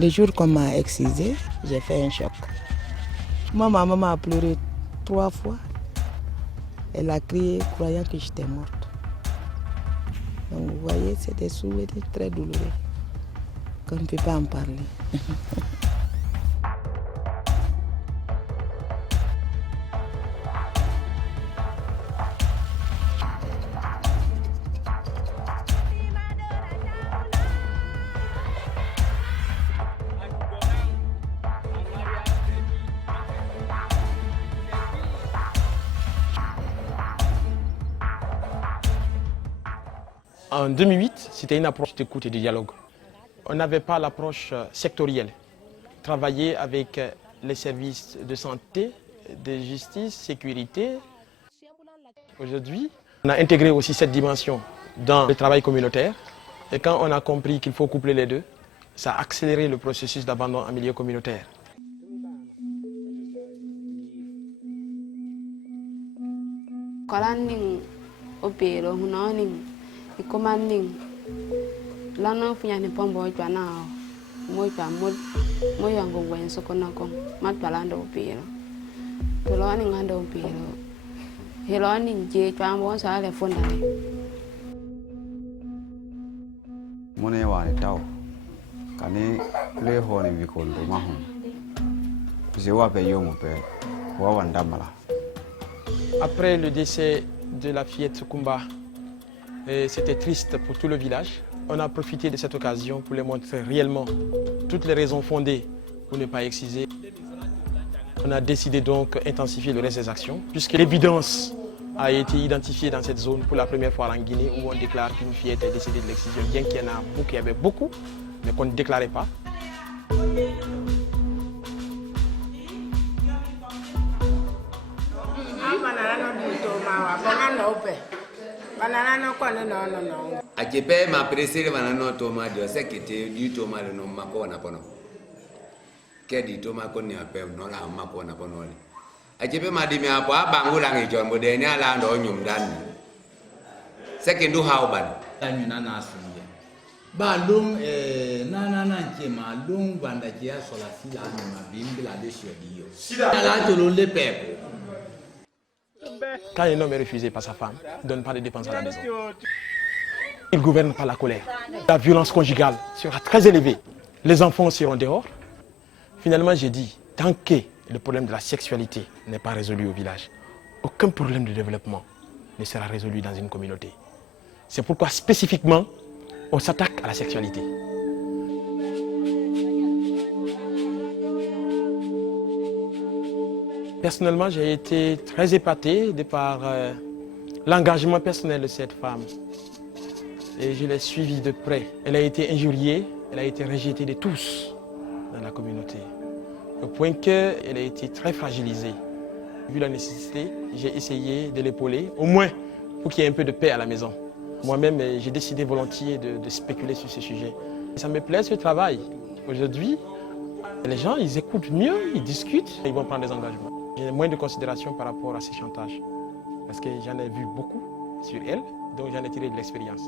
Le jour qu'on m'a excisé, j'ai fait un choc. Ma maman a pleuré 3 fois. Elle a crié croyant que j'étais morte. Donc vous voyez, c'est des souvenirs très douloureux qu'on ne peut pas en parler. En 2008, c'était une approche d'écoute et de dialogue. On n'avait pas l'approche sectorielle. Travailler avec les services de santé, de justice, sécurité. Aujourd'hui, on a intégré aussi cette dimension dans le travail communautaire. Et quand on a compris qu'il faut coupler les deux, ça a accéléré le processus d'abandon en milieu communautaire. Commanding lana funya ni pombo jwa na mo jwa mo yango wen so kona ko ma twalanda opiro to lo ni nganda opiro helo ni je jwa mo sa le fonda ni mone wa ni taw kani le ho ni bikondo ma hon je wa pe yo mo pe wa wanda mala. Après le décès de la fillette Kumba, c'était triste pour tout le village. On a profité de cette occasion pour les montrer réellement toutes les raisons fondées pour ne pas exciser. On a décidé donc d'intensifier le reste des actions, puisque l'évidence a été identifiée dans cette zone pour la première fois en Guinée, où on déclare qu'une fillette est décédée de l'excision, bien qu'il y en a beaucoup, qu'il y avait beaucoup, mais qu'on ne déclarait pas. Ajepe ma presere banano toma de sekete du toma le no makona pono. Kedi toma koni ape no la makona pono le. Ajepe ma di mi apo abangula ngi jon modeni ala ndo nyum dan. Sekendu hauban. Anyuna na asunye. Ba lum na njema lum banda kia sola sila ni mabimbi la de shodiyo. Ala to lo le pepo. Quand un homme est refusé par sa femme, il ne donne pas de dépenses à la maison. Il gouverne par la colère. La violence conjugale sera très élevée. Les enfants seront dehors. Finalement, j'ai dit, tant que le problème de la sexualité n'est pas résolu au village, aucun problème de développement ne sera résolu dans une communauté. C'est pourquoi spécifiquement, on s'attaque à la sexualité. Personnellement, j'ai été très épaté de par l'engagement personnel de cette femme. Et je l'ai suivie de près. Elle a été injuriée, elle a été rejetée de tous dans la communauté. Au point qu'elle a été très fragilisée. Vu la nécessité, j'ai essayé de l'épauler, au moins pour qu'il y ait un peu de paix à la maison. Moi-même, j'ai décidé volontiers de spéculer sur ce sujet. Ça me plaît ce travail. Aujourd'hui, les gens, ils écoutent mieux, ils discutent, ils vont prendre des engagements. J'ai moins de considération par rapport à ces chantages, parce que j'en ai vu beaucoup sur elle, donc j'en ai tiré de l'expérience.